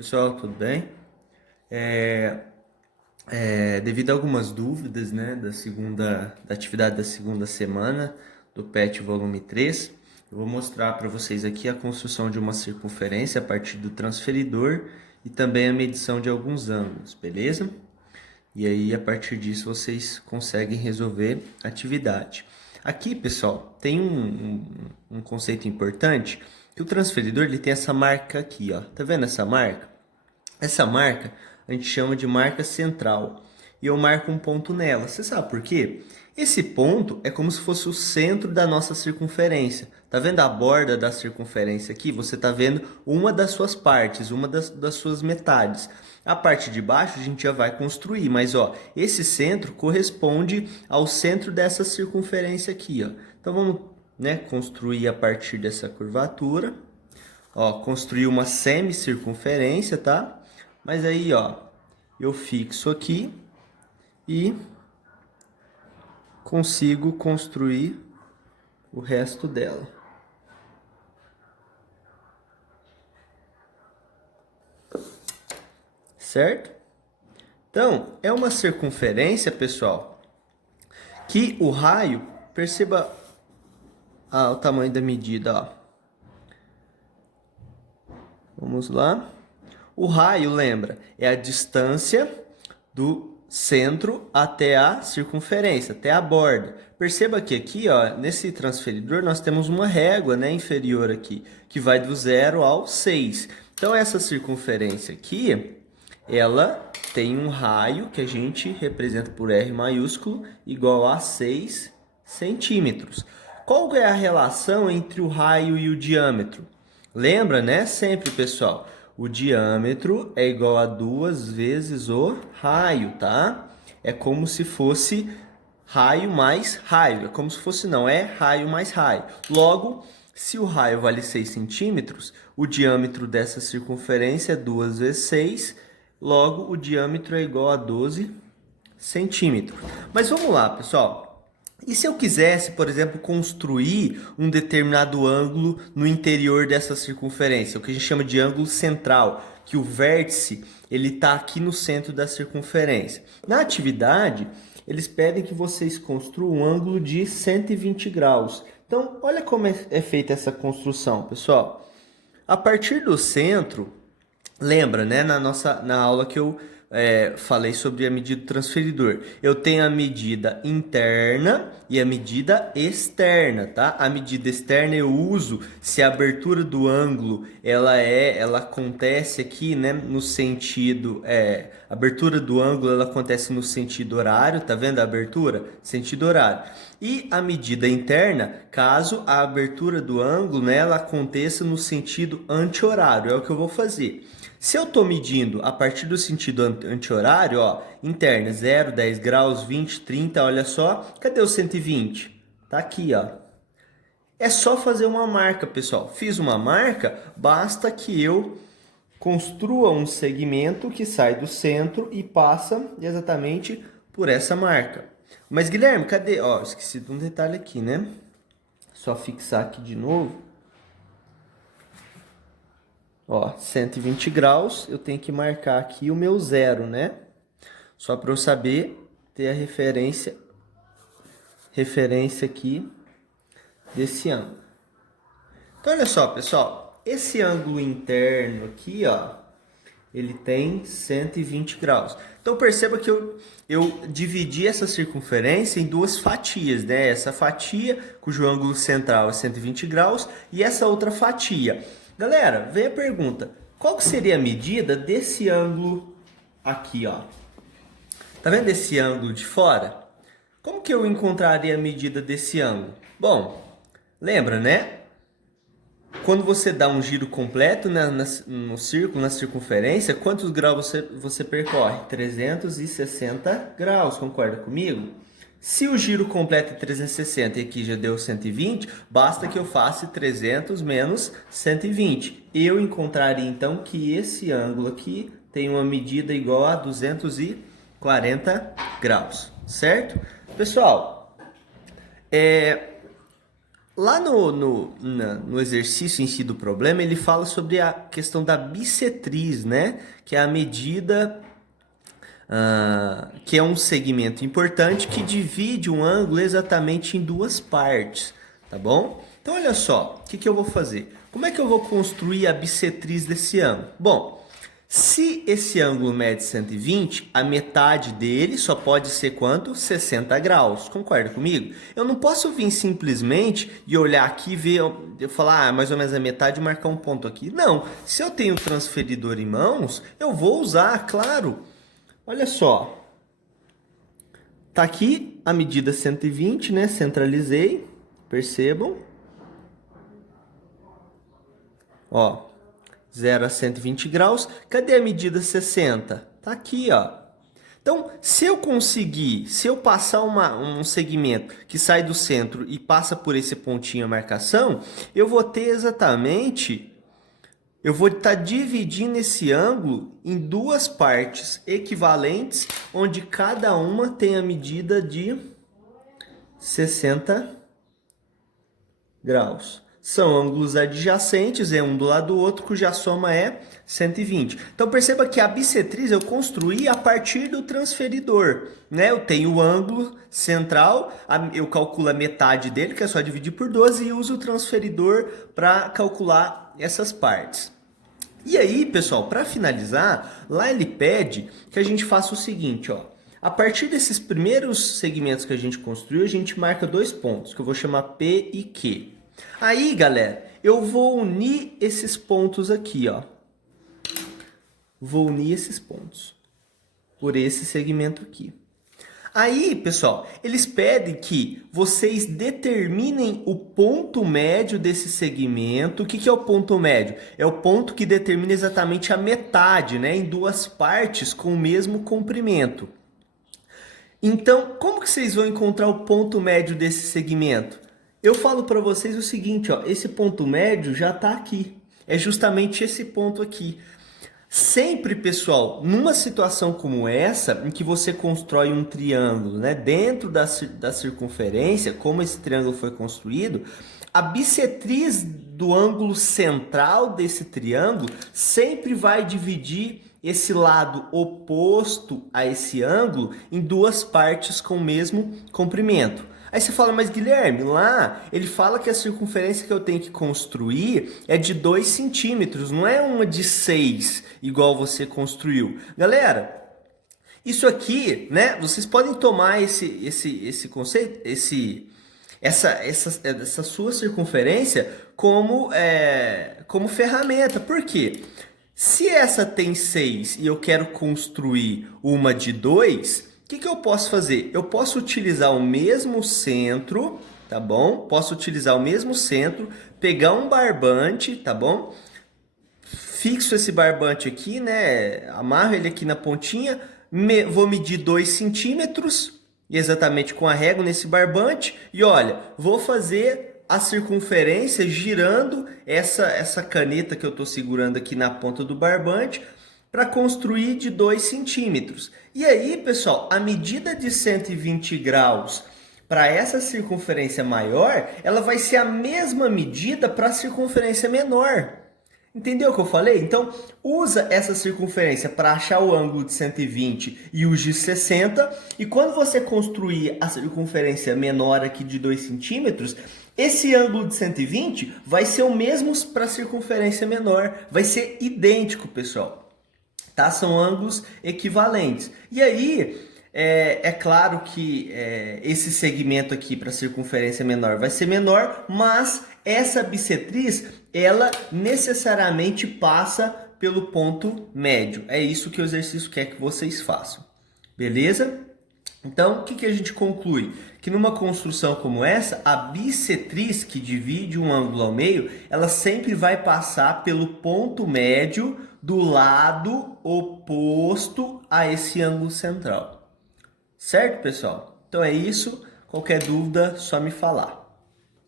Pessoal, tudo bem? É, Devido a algumas dúvidas, né, da atividade da segunda semana do PET volume 3, eu vou mostrar para vocês aqui a construção de uma circunferência a partir do transferidor e também a medição de alguns ângulos, beleza? E aí, a partir disso, vocês conseguem resolver a atividade. Aqui, pessoal, tem um conceito importante, que o transferidor ele tem essa marca aqui, ó. Tá vendo essa marca? Essa marca a gente chama de marca central e eu marco um ponto nela. Você sabe por quê? Esse ponto é como se fosse o centro da nossa circunferência. Tá vendo a borda da circunferência aqui? Você tá vendo uma das suas partes, uma das suas metades. A parte de baixo a gente já vai construir, mas ó, esse centro corresponde ao centro dessa circunferência aqui, ó. Então vamos, né, construir a partir dessa curvatura. Ó, construir uma semicircunferência, tá? Mas aí, ó, eu fixo aqui e consigo construir o resto dela. Certo? Então, é uma circunferência, pessoal, que o raio, perceba o tamanho da medida, ó. Vamos lá. O raio, lembra, é a distância do centro até a circunferência, até a borda. Perceba que aqui, ó, nesse transferidor, nós temos uma régua, né, inferior aqui, que vai do 0 ao 6. Então, essa circunferência aqui, ela tem um raio que a gente representa por R maiúsculo, igual a 6 centímetros. Qual é a relação entre o raio e o diâmetro? Lembra, né? Sempre, pessoal, o diâmetro é igual a 2 vezes o raio, tá? É como se fosse raio mais raio. É como se fosse, não, é raio mais raio. Logo, se o raio vale 6 centímetros, o diâmetro dessa circunferência é 2 vezes 6. Logo, o diâmetro é igual a 12 centímetros. Mas vamos lá, pessoal. E se eu quisesse, por exemplo, construir um determinado ângulo no interior dessa circunferência, o que a gente chama de ângulo central, que o vértice ele está aqui no centro da circunferência. Na atividade, eles pedem que vocês construam um ângulo de 120 graus. Então, olha como é feita essa construção, pessoal. A partir do centro, lembra, né, na aula que eu falei sobre a medida do transferidor. Eu tenho a medida interna e a medida externa, tá? A medida externa eu uso se a abertura do ângulo ela acontece aqui, né, no sentido a abertura do ângulo ela acontece no sentido horário, tá vendo a abertura? Sentido horário. E a medida interna, caso a abertura do ângulo, né, ela aconteça no sentido anti-horário, é o que eu vou fazer. Se eu estou medindo a partir do sentido anti-horário, ó, interna 0, 10 graus, 20, 30, olha só, cadê o 120? Tá aqui, ó. É só fazer uma marca, pessoal. Fiz uma marca, basta que eu construa um segmento que sai do centro e passa exatamente por essa marca. Mas, Guilherme, cadê? Ó, esqueci de um detalhe aqui, né? Só fixar aqui de novo. Ó, 120 graus, eu tenho que marcar aqui o meu zero, né? Só para eu saber ter a referência aqui desse ângulo. Então, olha só, pessoal, esse ângulo interno aqui, ó, ele tem 120 graus. Então, perceba que eu dividi essa circunferência em duas fatias, né? Essa fatia, cujo ângulo central é 120 graus, e essa outra fatia. Galera, vem a pergunta. Qual que seria a medida desse ângulo aqui, ó? Tá vendo esse ângulo de fora? Como que eu encontraria a medida desse ângulo? Bom, lembra, né? Quando você dá um giro completo no círculo, na circunferência, quantos graus você percorre? 360 graus, concorda comigo? Se o giro completo é 360 e aqui já deu 120, basta que eu faça 300 menos 120. Eu encontraria então que esse ângulo aqui tem uma medida igual a 240 graus, certo? Pessoal, Lá no exercício em si do problema, ele fala sobre a questão da bissetriz, né? Que é a medida, que é um segmento importante que divide um ângulo exatamente em duas partes, tá bom? Então, olha só, o que eu vou fazer? Como é que eu vou construir a bissetriz desse ângulo? Bom, se esse ângulo mede 120, a metade dele só pode ser quanto? 60 graus. Concorda comigo? Eu não posso vir simplesmente e olhar aqui e ver, eu falar, mais ou menos a metade e marcar um ponto aqui. Não. Se eu tenho o transferidor em mãos, eu vou usar, claro. Olha só. Tá aqui a medida 120, né? Centralizei. Percebam. Ó. 0 a 120 graus. Cadê a medida 60? Tá aqui, ó. Então, se eu passar um segmento que sai do centro e passa por esse pontinho a marcação, eu vou ter exatamente, eu vou estar dividindo esse ângulo em duas partes equivalentes, onde cada uma tem a medida de 60 graus. São ângulos adjacentes, um do lado do outro, cuja soma é 120. Então perceba que a bissetriz eu construí a partir do transferidor, né? Eu tenho o ângulo central, eu calculo a metade dele, que é só dividir por 12, e uso o transferidor para calcular essas partes. E aí, pessoal, para finalizar, lá ele pede que a gente faça o seguinte, ó. A partir desses primeiros segmentos que a gente construiu, a gente marca dois pontos, que eu vou chamar P e Q. Aí, galera, eu vou unir esses pontos aqui, ó. Vou unir esses pontos por esse segmento aqui. Aí, pessoal, eles pedem que vocês determinem o ponto médio desse segmento. O que é o ponto médio? É o ponto que determina exatamente a metade, né, em duas partes com o mesmo comprimento. Então, como que vocês vão encontrar o ponto médio desse segmento? Eu falo para vocês o seguinte, ó, esse ponto médio já está aqui. É justamente esse ponto aqui. Sempre, pessoal, numa situação como essa, em que você constrói um triângulo, né, dentro da circunferência, como esse triângulo foi construído, a bissetriz do ângulo central desse triângulo sempre vai dividir esse lado oposto a esse ângulo em duas partes com o mesmo comprimento. Aí você fala, mas Guilherme, lá ele fala que a circunferência que eu tenho que construir é de 2 centímetros, não é uma de 6, igual você construiu. Galera, isso aqui, né, vocês podem tomar esse conceito, essa sua circunferência como ferramenta. Por quê? Se essa tem 6 e eu quero construir uma de 2... O que eu posso fazer? Eu posso utilizar o mesmo centro, tá bom? Posso utilizar o mesmo centro, pegar um barbante, tá bom? Fixo esse barbante aqui, né? Amarro ele aqui na pontinha, vou medir 2 centímetros, exatamente com a régua nesse barbante, e olha, vou fazer a circunferência girando essa caneta que eu estou segurando aqui na ponta do barbante, para construir de 2 centímetros. E aí, pessoal, a medida de 120 graus para essa circunferência maior, ela vai ser a mesma medida para a circunferência menor. Entendeu o que eu falei? Então, usa essa circunferência para achar o ângulo de 120 e o de 60. E quando você construir a circunferência menor aqui de 2 centímetros, esse ângulo de 120 vai ser o mesmo para a circunferência menor. Vai ser idêntico, pessoal. Tá? São ângulos equivalentes. E aí, é claro que esse segmento aqui para circunferência menor vai ser menor, mas essa bissetriz, ela necessariamente passa pelo ponto médio. É isso que o exercício quer que vocês façam. Beleza? Então, o que a gente conclui? Que numa construção como essa, a bissetriz que divide um ângulo ao meio, ela sempre vai passar pelo ponto médio do lado oposto a esse ângulo central. Certo, pessoal? Então é isso. Qualquer dúvida, só me falar.